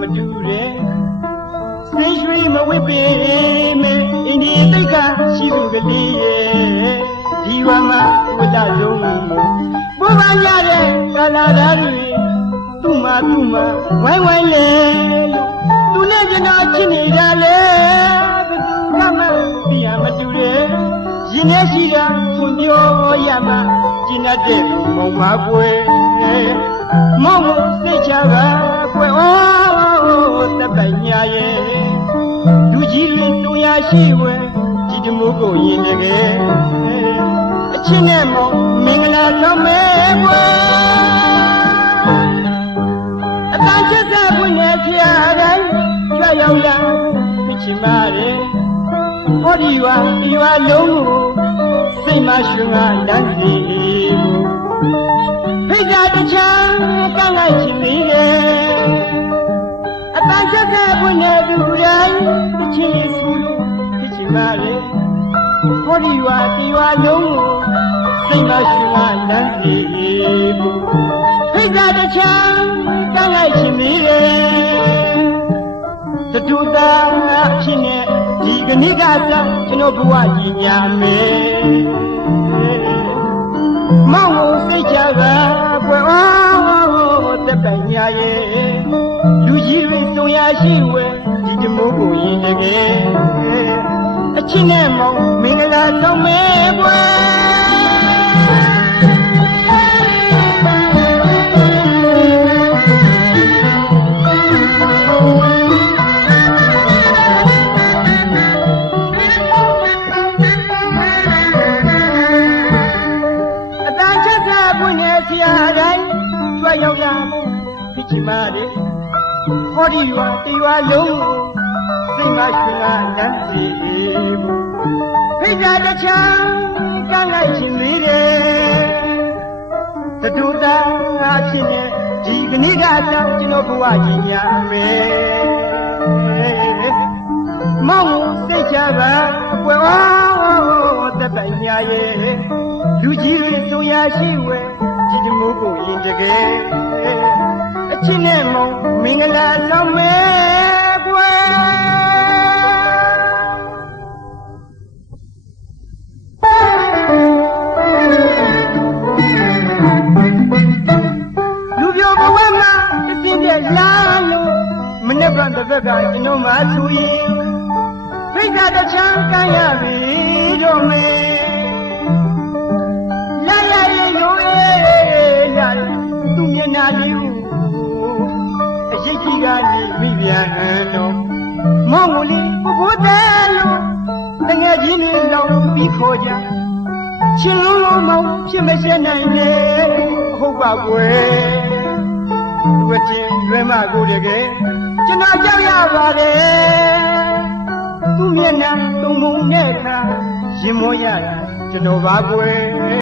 မတူတယ်စိတ်ရွှေမဝစ်ပေမဲ့အင်းဒီတိတ်ကရှိသူကလေးရဲ့ဒီဝါမှာဝတ်လာလုံးပူပန်ကြတဲ့ကာလာသားတွေသူ့မှာဝိုင်းဝိုင်းလေသူနဲ့ကျွန်တော်ချစ်နေတာလေဘယ်သူကမှသိရမတူတယ်ရင်ထဲရှိတာဖွံ့ပြောရမှာကျင်တတ်တဲ့မုံပါကွယ်မောင်ကိုစိတ်ချပါကွယ်ဩတပ်ပိုင်ညာရဲ့လူကြီးတွေတူရရှိဝဲဒီတမိုးကိုရင်တကယ်အချင်းနဲ့မောင်မင်္ဂလာဆောင်မဲကွယ်အတန်ချက်တဲ့ဘုနဲ့ဖျားတိုင်းကြွရောက်လာဖြစ်ချင်ပါတယ်ဟောဒီဝါဒီဝါလုံးကိုစိတ်မရှုံးကလမ်းစီဖိတ်တာတချမ်းကန့်လိုက်ချင်သေးတယ်အတန်ချက်တဲ့ဘုနဲ့သူတိုင်းတချင်ဆူလို့ဖြစ်ချင်ပါတယ်ဟောဒီဝါဒီဝါလုံးကိုစိတ်မရှုံးကလမ်းစီဖိတ်တာတချမ်းကန့်လိုက်ချင်သေးတယ်တတူတာဖြစ်နေဒီကနေ့ကစားကျွန်တော်ဘဝကြီးညာမယ်မောင်ကိုစိတ်ချပါကွယ်တပ်ပိုင်ညာရဲ့လူကြီးတွေစုံရရှိဝဲဒီတမိုးကိုရင်တကယ်အချင်းနဲ့မောင်မင်္ဂလာဆောင်မဲကွယ်ဆရာတိုင်းကြွရောက်လာဖြစ်ချင်ပါတယ်ဟောဒီရွာတရွာလုံးစိတ်မရှိကလမ်းစီဖိတ်တာတချမ်းကန့်လိုက်ချင်သေးတယ်တတူတာဖြစ်နေဒီကနေ့ကစားကျွန်တော်ဘဝကြီးညာမယ်မောင်စိတ်ချပါကွယ်တပ်ပိုင်ညာရဲ့လူကြီးတွေစုံရရှိဝဲဒီတမိုးကိုရင်တကယ်အချင်းနဲ့မောင်မင်္ဂလာဆောင်မဲကွယ်လူပြောဘဝမှာအတင်းပြလာလို့မနေ့ကတစ်ဖက်ကကျွန်တော်မှသူရင်ဖိတ်တာတချမ်းကမ်းရပြီတော့မေသူမျက်နှာလေးကိုအရေးကြီးကနေမိပြန်တော့မောင်ကိုလေးပုပ်ဖို့တယ်လို့တငယ်ချင်းတွေလောက်ပြီးခေါ်ကြချင်းလုံးလုံးမောင်ဖြစ်မရှင်းနိုင်လေဟုတ်ပါကွယ်သူအချင်းလွဲမကိုတကယ်ကျွန်တော်ကြောက်ရပါတယ်သူမျက်နှာသုံးမုံနဲ့ခါရင်မောရတာကျွန်တော်ပါကွယ်